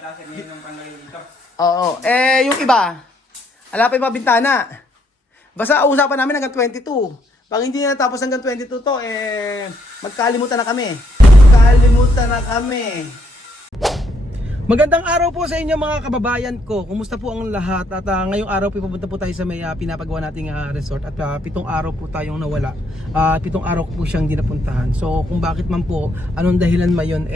yata sir ngayon ng panggaling dito. Oo. Yung iba, ala pa yung mga bintana. Basta usapan namin hanggang 22. Pag hindi na tapos hanggang 22 to, magkalimutan na kami. Magkalimutan na kami. Magandang araw po sa inyo mga kababayan ko. Kumusta po ang lahat? At ngayong araw po pupunta po tayo sa may pinapagawa nating resort. At 7 araw po tayong nawala. 7 araw ko po siyang dinapuntahan. So kung bakit man po, anong dahilan ba yun,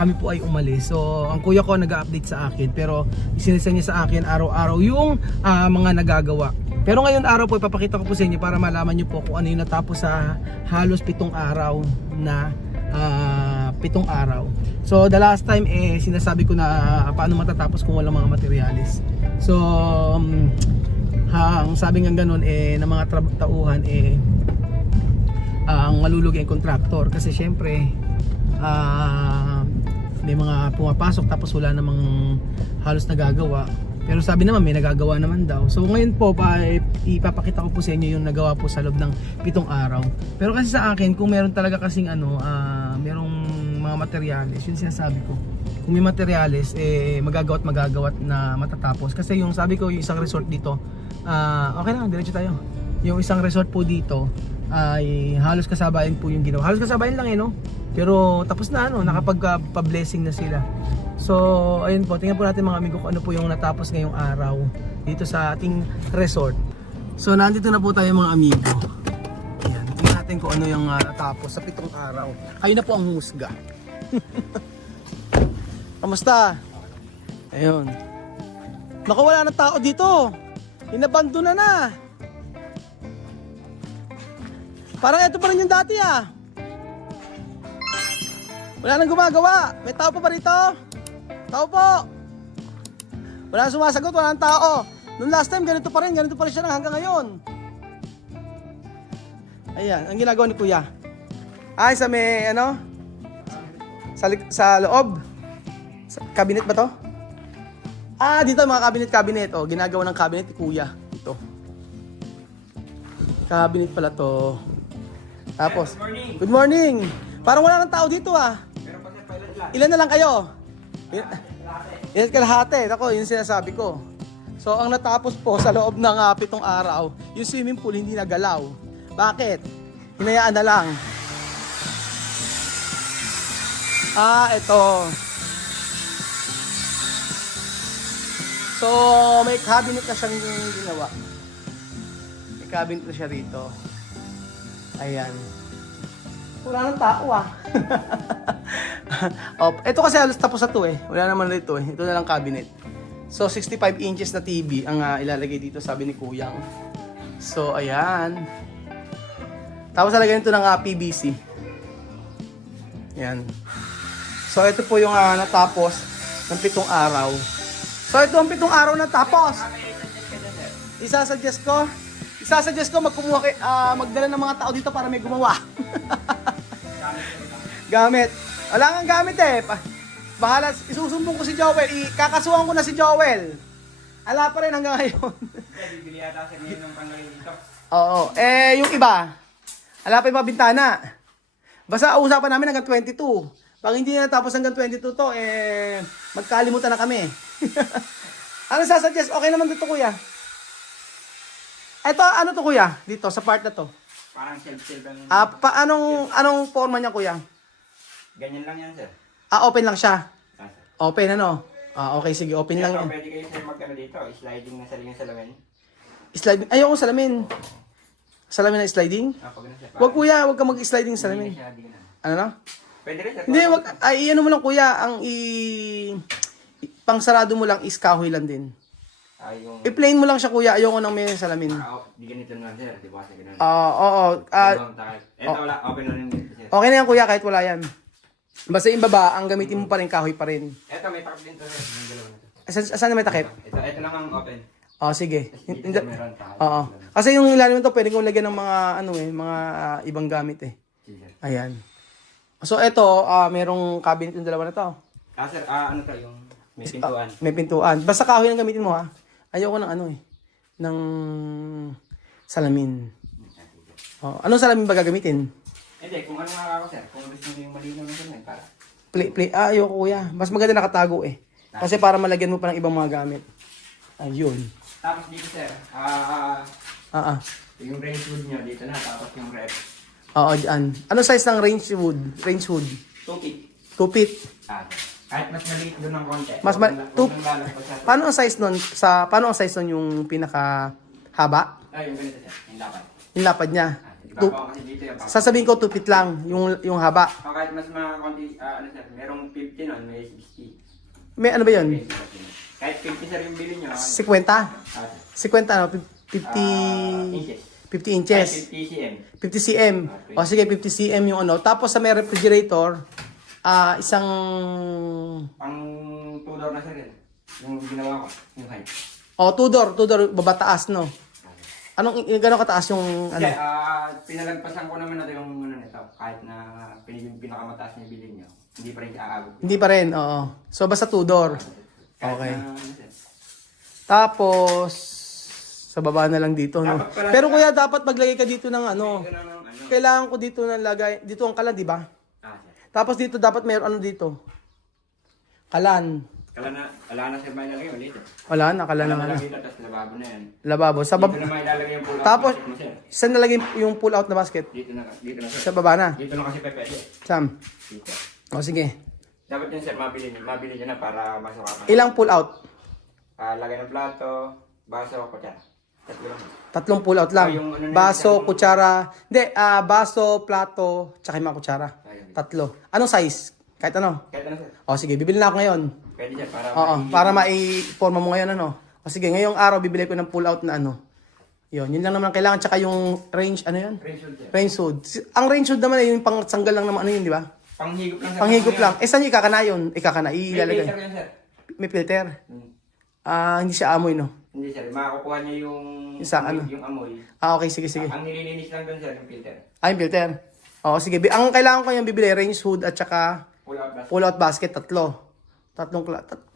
kami po ay umalis. So ang kuya ko nag-update sa akin. Pero isinisa niya sa akin araw-araw yung mga nagagawa. Pero ngayon araw po ipapakita ko po sa inyo para malaman niyo po kung ano yung natapos sa halos 7 araw na 7 araw. So the last time sinasabi ko na paano matatapos kung walang mga materyales. So ang sabi nga ganun ng mga tauhan ang malulugi ang contractor kasi syempre may mga pumapasok tapos wala namang halos nagagawa. Pero sabi naman may nagagawa naman daw. So ngayon po ipapakita ko po sa inyo yung nagawa po sa loob ng 7 araw. Pero kasi sa akin kung meron talaga kasing merong mga materyales, yun sinasabi ko. Kung may materyales magagawa't na matatapos. Kasi yung sabi ko yung isang resort dito, okay lang, diretso tayo. Yung isang resort po dito ay halos kasabayan po yung ginawa. Halos kasabayan lang no? Pero tapos na nakapagpa-blessing na sila. So ayun po, tingnan po natin mga amigo kung ano po yung natapos ngayong araw dito sa ating resort. So nandito na po tayo mga amigo. Ayan, tingnan natin kung ano yung natapos sa 7 araw. Kayo na po ang humusga. Kamusta? Ayun. Naku, wala na tao dito. Inabandona na. Parang ito pa rin yung dati Wala nang gumagawa. May tao pa rito? Tao po. Wala nang sumasagot, wala nang tao. Noong last time ganito pa rin siya hanggang ngayon. Ayan, ang ginagawa ni Kuya. Ay, sa may sa loob. Sa cabinet ba to? Dito mga cabinet. Ginagawa ng cabinet ni Kuya. Ito. Cabinet pala to. Tapos, good morning. Parang wala nang tao dito Pero pa sir, pilot Ilan na lang kayo? Ilan kalahati. Ako, yun sinasabi ko. So, ang natapos po sa loob ng 7 araw, yung swimming pool hindi nagalaw. Bakit? Hinayaan na lang. Ito. So, may cabinet na siyang ginawa. May cabinet na siya rito. Ayan. Wala nang tao ito kasi halos tapos na to Wala naman rito Ito na lang cabinet. So 65 inches na TV ang ilalagay dito, sabi ni Kuyang. So ayan. Tapos lalagyan ito ng PVC. Ayan. So ito po yung natapos ng 7 araw. So ito ang 7 araw na tapos. Isasuggest ko magdala ng mga tao dito para may gumawa. Gamit. Wala nga gamit Bahala, isusumbong ko si Joel. Kakasuhan ko na si Joel. Ala pa rin hanggang ngayon. bibili yata sir ngayon ng panggaling dito. Oo. Yung iba, ala pa yung mga bintana. Basta usapan namin hanggang 22. Pag hindi na tapos hanggang 22 to, magkalimutan na kami. Ano sasuggest? Okay naman dito, Kuya. Ito, ano to, Kuya? Dito, sa part na to. Parang self-self ang... Anong forma niya, Kuya? Ganyan lang yan sir. Open lang siya. Sir. Open okay, sige, open lang yan. Pwede kayo sir dito, sliding na sa yung salamin. Sliding, ayoko salamin. Salamin na sliding? Pag ganun sir. Wag, Kuya, wag ka mag-sliding salamin. Ano na? Pwede rin sir. Hindi, wag, ano mo lang, Kuya, ang pangsarado mo lang is kahoy lang din. Yung... I-plain mo lang siya, Kuya, ayoko nang may salamin. Di ganito na sir, di ba? Ganun. Oo. Ito wala, open na rin dito sir. Okay na yan, Kuya, kahit wala yan. Basta yung baba, ang gamitin mo pa rin, kahoy pa rin. Ito may takip din to sir, yung dalawa na to. Saan na may takip? Ito lang ang open. Sige. Dito meron takip. Oo. Kasi yung ilalim nito, pwede kong lagyan ng mga, mga ibang gamit Sige. Ayan. So, ito, merong cabinet yung dalawa na to. Sir, ano to yung may pintuan? May pintuan. Basta kahoy lang gamitin mo, Ayoko ng ng salamin. Anong salamin ba gagamitin? Hindi, kung ano nga ako sir, kung gusto mo yung malinaw na sir, para. Ayoko, Kuya. Mas maganda nakatago Kasi para malagyan mo pa ng ibang mga gamit. Ayun. Tapos dito sir, Ah. yung range wood nyo dito na, tapos yung rep. Oo, dyan. Ano size ng range wood? Range wood? 2 feet. 2 feet. Kahit mas maliit doon ng konti. Mas paano ang size nun? Paano ang size nun yung pinaka haba? Ay, yung ganito sir, yung dapat. Yung lapad niya. Diba ako kasi dito yung Sasabihin ko 2 feet lang yung haba. kahit mas mga konti, ano sir, merong 50 nun, may 60. May ano ba yun? Kahit 50 sir yung bilhin nyo. 50? 50 ano? 50 inches. 50 inches. Ay, 50 cm. 50 cm. O sige, 50 cm yung ano. Tapos sa may refrigerator, isang... Ang 2 door na sir yun. Yung ginawa ko, yung height. O, 2 door, baba taas, no? Gano'ng kataas yung ano? Kasi, pinalagpasan ko naman natin yung ano nito. Kahit na pinakamataas niya bilhin nyo, hindi pa rin aabot. Hindi pa rin, oo. So, basta 2 door. Kahit Okay. na, ano, sir. Tapos, sa baba na lang dito, no? Dapat pala- Pero kuya, dapat maglagay ka dito ng ano. Ito na ng ano. Kailangan ko dito na lagay. Dito ang kalan, di ba? Sir. Tapos dito, dapat mayroon ano dito. Kalan. Wala na sir may lalagay ulit. Wala na, kalan ng ano. Lalagay ito, tapos lababo na yan. Lababo. Sa Dito na may lalagay yung pull-out Tapos, basket mo sir. saan nalagay yung pull out na basket? Dito na sir. Sa baba na. Dito na kasi pwede. Sam. Dito. O sige. Dapat yun sir, mabili nyo na para masukapan. Ilang pull out? Lagay ng plato, baso, kutsara. Tatlo lang. 3 pull out lang. Yung ano na yun, Baso, yung- kutsara. Hindi, baso, plato, tsaka yung mga kutsara. Ayun. 3. Anong size? Kahit ano. Kahit ano sir. O sige, bibili na ako ngayon. Pwede sir, para Oo, para mai-forma mo ngayon ano. O sige, ngayong araw bibili ko ng pull out na ano. Yun lang naman ang kailangan. Tsaka yung range, ano yun? range hood sir. Range hood. Ang range hood naman ay yung pang sanggal lang naman ano yun, di ba? Panghigop lang sir. Panghigop lang. Eh, saan yung ikakana yun? Ikakana, May ilalagay. filter yun sir. May filter. Hmm. Hindi siya amoy, no? Hindi sir, makakukuha niya yung Sa ano? yung amoy. Okay, sige. Ang nililinis lang doon sir, yung filter. Yung filter. Oo, sige. Ang kailangan ko yung bibili, range hood at saka Pull out basket. pull out basket, 3.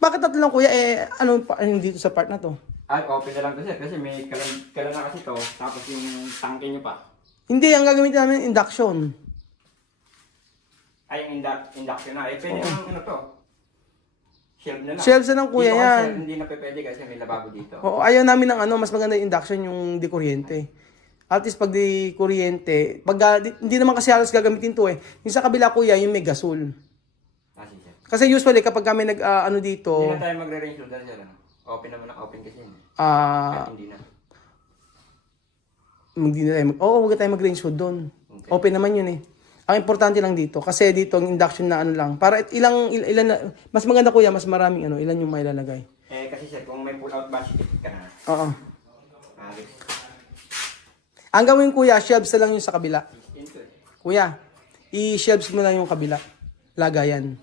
Bakit 3 lang, kuya? Ano dito sa part na to? Ay, open na lang to sir, kasi may kalan na kasi to, tapos yung tangke nyo pa. Hindi, ang gagamitin namin induction. Ay, yung induction na. Eh, pwede naman ano to. Shelf na lang. Shelves na ng kuya Dito kasi, yan. sir, hindi na pwede kasi may lababo dito. Oo, ayaw namin ng ano, mas maganda yung induction yung di kuryente. At least pag di kuryente, hindi naman kasi halos gagamitin to eh. Yung sa kabila kuya, yung may gasol. Sige sir. Kasi usually kapag kami ano dito, Hindi na tayo magre-range doon sir. Ano? Open naman ang open kasi yun. ah, Kahit hindi na. hindi na tayo huwag tayo mag-range hood doon. Okay. Open naman yun eh. Ang importante lang dito, kasi dito ang induction na ano lang. Para ilan na, mas maganda kuya, mas maraming ano, ilan yung mailalagay. Eh, kasi sir, kung may pull out basket ka na, Oo. alis. Ang gawin kuya, shelves na lang yung sa kabila. Into eh. Kuya, i-shelves mo lang yung kabila. Lagayan.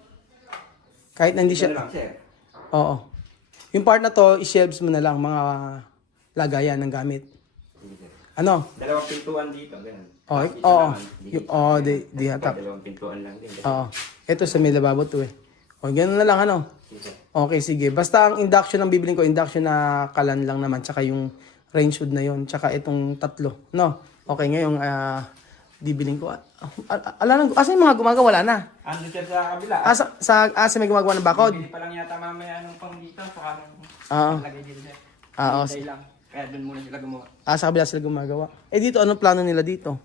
Kahit na hindi Ito siya... na lang sir. Oo. Yung part na to, i-shelves mo na lang mga lagayan ng gamit. Sige sir. Ano? Dalawang pintuan dito, ganun. Oo. Isa Oo. naman, Di hatap. Dalawang pintuan lang din. Oo. Ito sa may lababo to eh. O, ganun na lang ano. Sige sir. Okay, sige. Basta ang induction ang bibiling ko, induction na kalan lang naman. Tsaka yung range hood na yon, tsaka itong 3. No? Okay, ngayong bibiling ko. Asa yung mga gumagawa? Wala na. Ando sir sa kabila. Sa may gumagawa ng bakod? Bili pa lang yata mamaya anong pang dito, saka Oo. lagay dito sir. Oo. Hintay lang. Kaya doon muna sila gumawa. Sa kabila sila gumagawa. Eh dito, anong plano nila dito?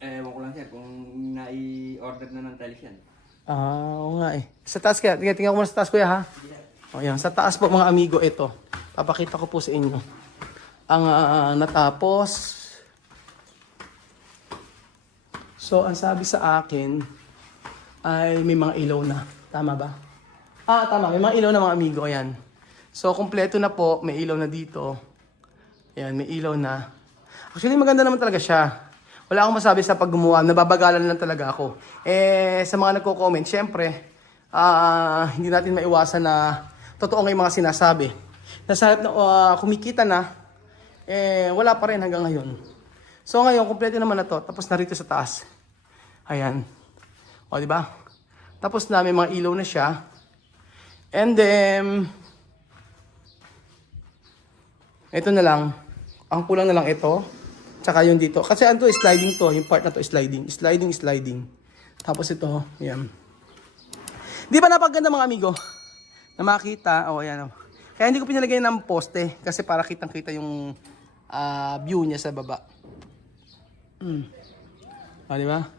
Ewan ko lang sir, kung nai-order na ng tiles yan. Oo nga eh. Sa taas kaya, tingnan ko muna sa taas kuya ha. O yan, sa taas po mga amigo, ito. Papakita ko po sa inyo. Ang natapos. So, ang sabi sa akin ay may mga ilaw na. Tama ba? Tama. May mga ilaw na mga amigo. Ayan. So, kumpleto na po. May ilaw na dito. Ayan, may ilaw na. Actually, maganda naman talaga siya. Wala akong masabi sa paggumawa. Nababagalan lang talaga ako. Sa mga nagko-comment, syempre, hindi natin maiwasan na totoo nga yung mga sinasabi. Nasa halip na kumikita na, wala pa rin hanggang ngayon. So ngayon, kumpleto naman na to. Tapos narito sa taas. Ayan. O, di ba? Tapos na, may mga ilaw na siya. And then, ito na lang. Ang kulang na lang ito. Tsaka yung dito. Kasi ano to, sliding to. Yung part na to, sliding. Sliding. Tapos ito, ayan. Di ba napaganda mga amigo? na makita. O, ayan. Oh. Kaya hindi ko pinalagay ng poste kasi para kitang-kita yung view niya sa baba. O, di ba?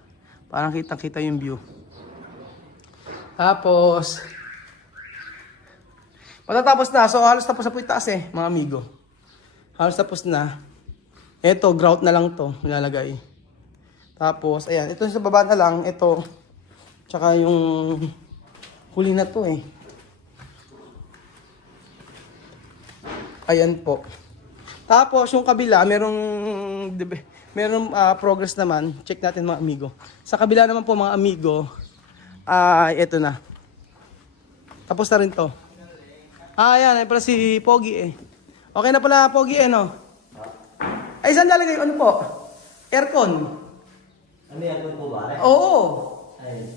Parang kitang-kita yung view. Tapos, matatapos na. So, halos tapos na po itaas eh, mga amigo. Halos tapos na. Ito, grout na lang to, nilalagay. Tapos, ayan, ito sa baba na lang, ito. Tsaka yung huli na to eh. Ayan po. Tapos, yung kabila, merong progress naman. Check natin mga amigo. Sa kabila naman po mga amigo, ito na. Tapos na rin to. Ayan, ay pala si Pogi eh. Okay na pala Pogi eh, no? Ay, saan lalagay? Ano po? Aircon. Ano yan po ba? Oo. Ay,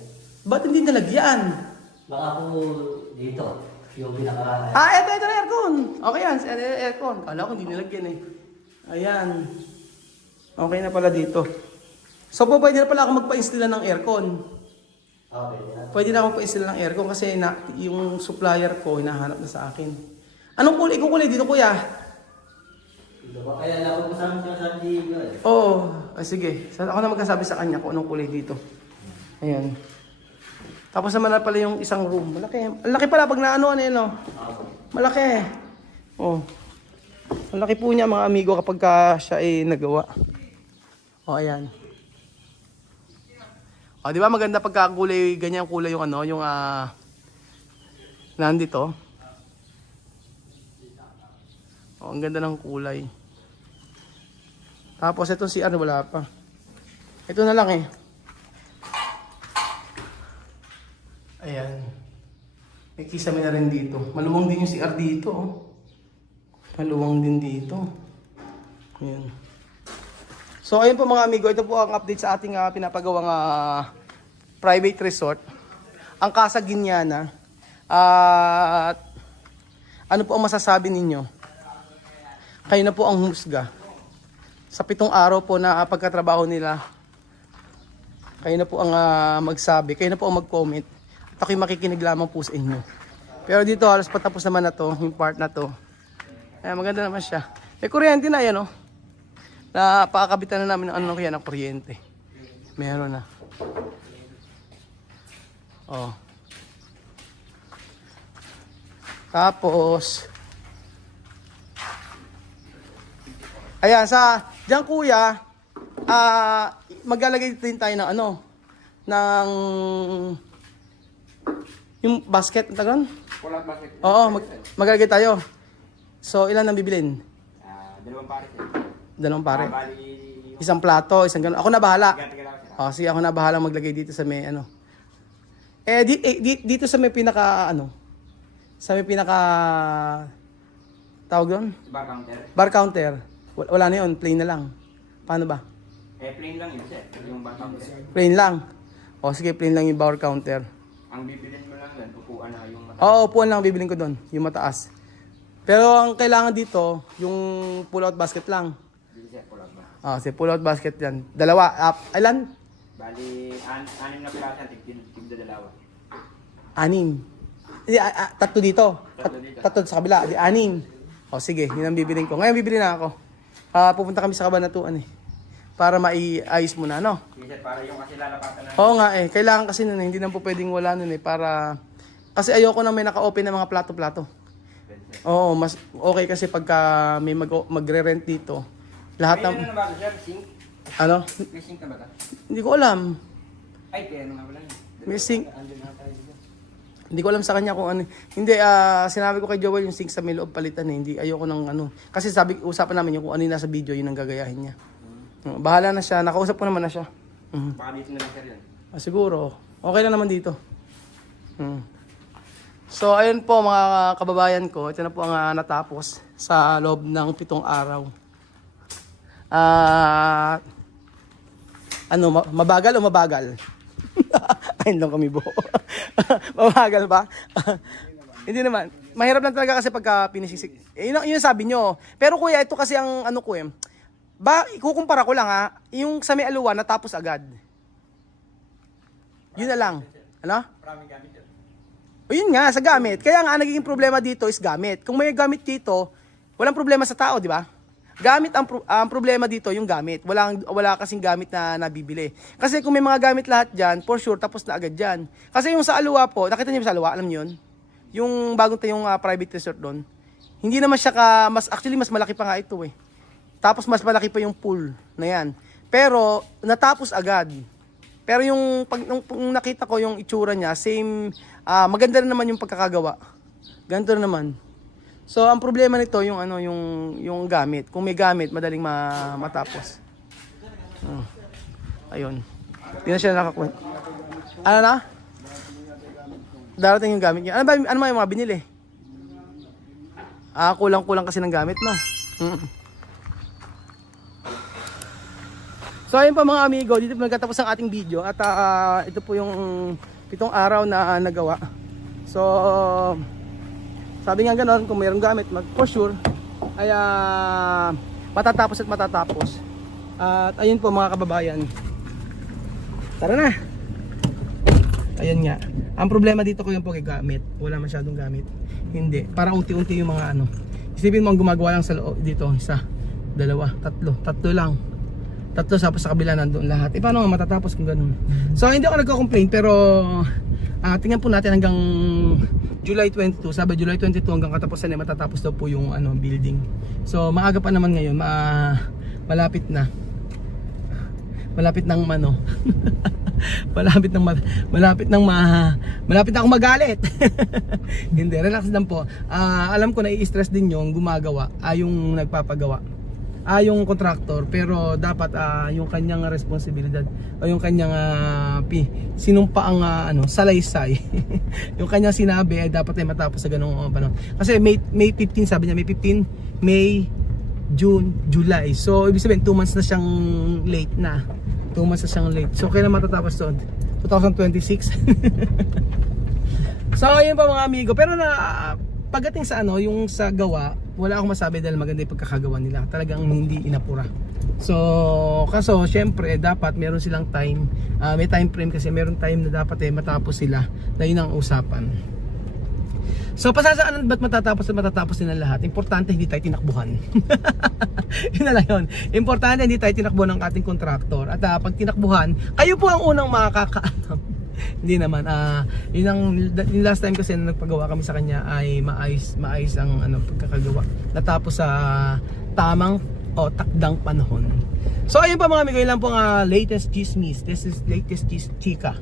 Ba't hindi nalagyan? baka po dito, yung pinaka... Ito na aircon. Okay yan, aircon. Kala ko hindi nilagyan eh. Ayan. Okay na pala dito. So po, pwede na pala ako magpa-install ng aircon. Okay, yan. Pwede na ako magpa-install ng aircon kasi yung supplier ko hinahanap na sa akin. Anong kulay? Ikukulay dito kuya? Dito ba? Kaya lang ako kasama siya sa dito eh. Oo. Sige. Ako na magkasabi sa kanya kung anong kulay dito. Ayan. Tapos naman na pala yung isang room. Malaki. Ang laki pala pag naano ano no? Malaki. Oh. Malaki po niya mga amigo kapag siya ay nagawa. Oh, ayan. Oh, di ba maganda pagka kulay, ganyan kulay yung ano, yung nandito. Oh, ang ganda ng kulay. Tapos itong CR wala pa. Ito na lang eh. Ayan. May kisame na rin dito. Maluwang din yung CR dito. Oh. Maluwang din dito. Ayan. So ayun po mga amigo, ito po ang update sa ating pinapagawang private resort. Ang Casa Guiñana. At ano po ang masasabi ninyo? Kayo na po ang husga. Sa 7 araw po na pagkatrabaho nila, kayo na po ang magsabi, kayo na po ang mag-comment. At ako'y makikinig lamang po sa inyo. Pero dito halos patapos naman na to, yung part na to. Ay, maganda naman siya. May kuryente na yan, oh. Napakakabitan na namin ng ano kaya ng kuryente. Meron na. Oh. Tapos ayan, diyan kuya, maglalagay din tayo ng ano, ng yung basket, tagon? Pull-out basket. Oo, maglalagay tayo. So, ilan ang bibilin? 2 pares eh. 2 pare. Bali, Isang plato, isang gano'n. Ako na bahala. tiga lang siya. Oh, sige, ako na bahala maglagay dito sa may ano. Dito sa may pinaka ano, sa may pinaka tawag doon? Bar counter. Bar counter. Wala na yun, plain na lang. Paano ba? Plain lang yun, sir. Yung bar counter. Plain lang. O sige, plain lang yung bar counter. Ang bibilin mo lang yan, upuan na yung mata. Oo, upuan lang bibilin ko doon, yung mataas. Pero ang kailangan dito, yung pull-out basket lang. Hindi sir, pull-out ba? Sige, pull-out basket yan. Dalawa, ilan? Bali, 6 na piraso yan, tigda dalawa. 6. Hindi, 3 dito. Tatlo dito. 3 sa kabila, di 6. O sige, yun ang bibilin ko. Ngayon bibili na ako. Pupunta kami sa Kabanatuan eh. Para maiayos mo na, no? Hindi sir, para yung kasi lalapatan na. Oo nga eh, kailangan kasi nun eh. Hindi na po pwedeng wala nun eh. Para, kasi ayoko na may naka-open na mga plato-plato. Oo, mas okay kasi pagka may magre-rent dito. Lahat May ng, ano na ba ito sir? Sink? ano? May sink na ba ito? Hindi ko alam. Ay, kaya ano nga wala yun. May sink. Andun na tayo dito. Hindi ko alam sa kanya kung ano. Hindi, sinabi ko kay Joel yung sink sa may loob palitan eh. Hindi, ayoko ng ano. Kasi usapan namin yung kung ano yung nasa video, yun ang gagayahin niya. Bahala na siya. Nakausap ko naman na siya. Baka dito na lang sir yun. Siguro. Okay lang naman dito. So, ayun po mga kababayan ko. Ito na po ang natapos sa loob ng 7 araw. Mabagal o mabagal? Ayun lang kami buo. Mabagal ba? Hindi naman. Mahirap lang talaga kasi pagka pinisisik. Yun sabi nyo. Pero kuya, ito kasi ang ano ko eh. Ikukumpara ko lang yung sa may aluwa natapos agad. Yun na lang. Ano? Maraming gamit yun. O yun nga, sa gamit. Kaya nga, nagiging problema dito is gamit. Kung may gamit dito, walang problema sa tao, di ba? Gamit ang problema dito, yung gamit. Wala kasing gamit na nabibili. Kasi kung may mga gamit lahat dyan, for sure, tapos na agad dyan. Kasi yung sa Aluwa po, nakita niyo sa Aluwa, alam niyo yun? Yung bagong tayong private resort doon. Hindi naman siya actually mas malaki pa nga ito eh. Tapos mas malaki pa yung pool na yan. Pero, natapos agad. Pero yung nakita ko yung itsura niya, same, maganda rin naman yung pagkakagawa. Ganito rin naman. So, ang problema nito yung yung gamit. Kung may gamit, madaling matapos. Ayun. Hindi na siya nakakuha. Ano na? Darating yung gamit niya. Ano ba yung mga binili? Kulang-kulang kasi ng gamit, no? So ayun pa mga amigo, dito po nagtatapos ang ating video at ito po yung 7 araw na nagawa. So sabi nga ganoon, kung mayroong gamit, for sure ay matatapos at matatapos. At ayun po mga kababayan. Tara na. Ayun nga. Ang problema dito ko yung po gamit. Wala masyadong gamit. Hindi. Para unti-unti yung mga Isipin mo ang gumagawa lang sa loob dito. 1, 2, 3. 3 lang. 3 sa kabila nandoon lahat. Paano nga matatapos kung ganun? So hindi ako nagko-complain pero tingnan po natin hanggang July 22. Sabi July 22 hanggang katapusan ay matatapos daw po yung building. So maaga pa naman ngayon, malapit na. Malapit nang malapit na akong magalit. Hindi, relax lang po. Alam ko na i-stress din yung gumagawa, yung nagpapagawa. Yung contractor, pero dapat yung kanyang responsibilidad o yung kanyang sinumpa ang salaysay. Yung kanyang sinabi ay dapat ay matapos sa ganung panahon. Kasi May 15 sabi niya, May 15, May, June, July. So ibig sabihin 2 months na siyang late na. 2 months na siyang late. So kailan matatapos to? 2026. So ayun pa mga amigo, pero pagdating sa yung sa gawa, wala akong masabi dahil maganda yung pagkakagawa nila. Talagang hindi inapura. So, kaso syempre dapat meron silang time, may time frame kasi meron time na dapat matapos sila. Na yun ang usapan. So, pasasaan ba't matatapos din ang lahat? Importante hindi tayo tinakbuhan. Yun na lang yun. Importante hindi tayo tinakbuhan ng ating contractor. At pag tinakbuhan, kayo po ang unang makakaalam. Hindi naman, yung last time kasi na nagpagawa kami sa kanya ay maayos ang pagkakagawa. Natapos sa tamang o takdang panahon. So ayun pa mga amigo, yun lang po ang latest chismis. This is latest chika.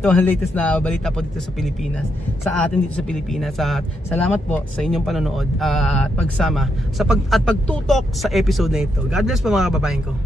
Ito ang latest na balita po dito sa Pilipinas, sa atin dito sa Pilipinas. At salamat po sa inyong panonood at pagsama at pagtutok sa episode na ito. God bless po mga kababayan ko.